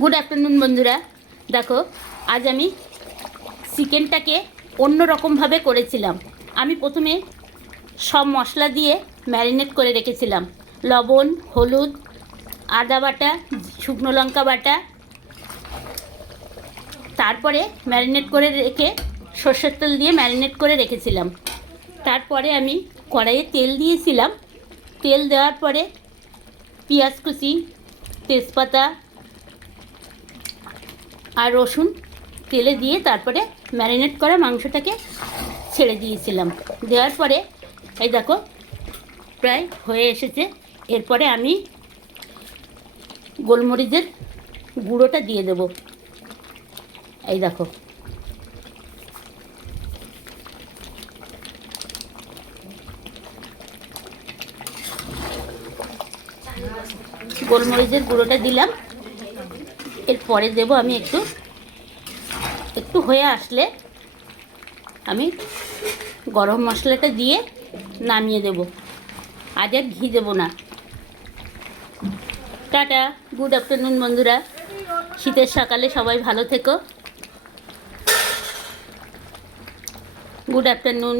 Good afternoon বন্ধুরা। দেখো, আজ আমি চিকেনটাকে অন্য রকমভাবে করেছিলাম। আমি প্রথমে সব মশলা দিয়ে ম্যারিনেট করে রেখেছিলাম। লবণ, হলুদ, আদা বাটা, শুকনো লঙ্কা বাটা, তারপরে ম্যারিনেট করে রেখে সর্ষের তেল দিয়ে ম্যারিনেট করে রেখেছিলাম। তারপরে আমি কড়াইয়ে তেল দিয়েছিলাম। তেল দেওয়ার পরে পেঁয়াজ কুচি, তেজপাতা আর রসুন তেলে দিয়ে তারপরে ম্যারিনেট করা মাংসটাকে ছেড়ে দিয়েছিলাম। দেওয়ার পরে এই দেখো প্রায় হয়ে এসেছে। এরপরে আমি গোলমরিচের গুঁড়োটা দিয়ে দেব। এই দেখো, গোলমরিচের গুঁড়োটা দিলাম। এরপরে দেব আমি একটু হয়ে আসলে আমি গরম মশলাটা দিয়ে নামিয়ে দেব। আজ আর ঘি দেবো না। টাটা, গুড আফটারনুন বন্ধুরা। শীতের সকালে সবাই ভালো থেকো। Good afternoon.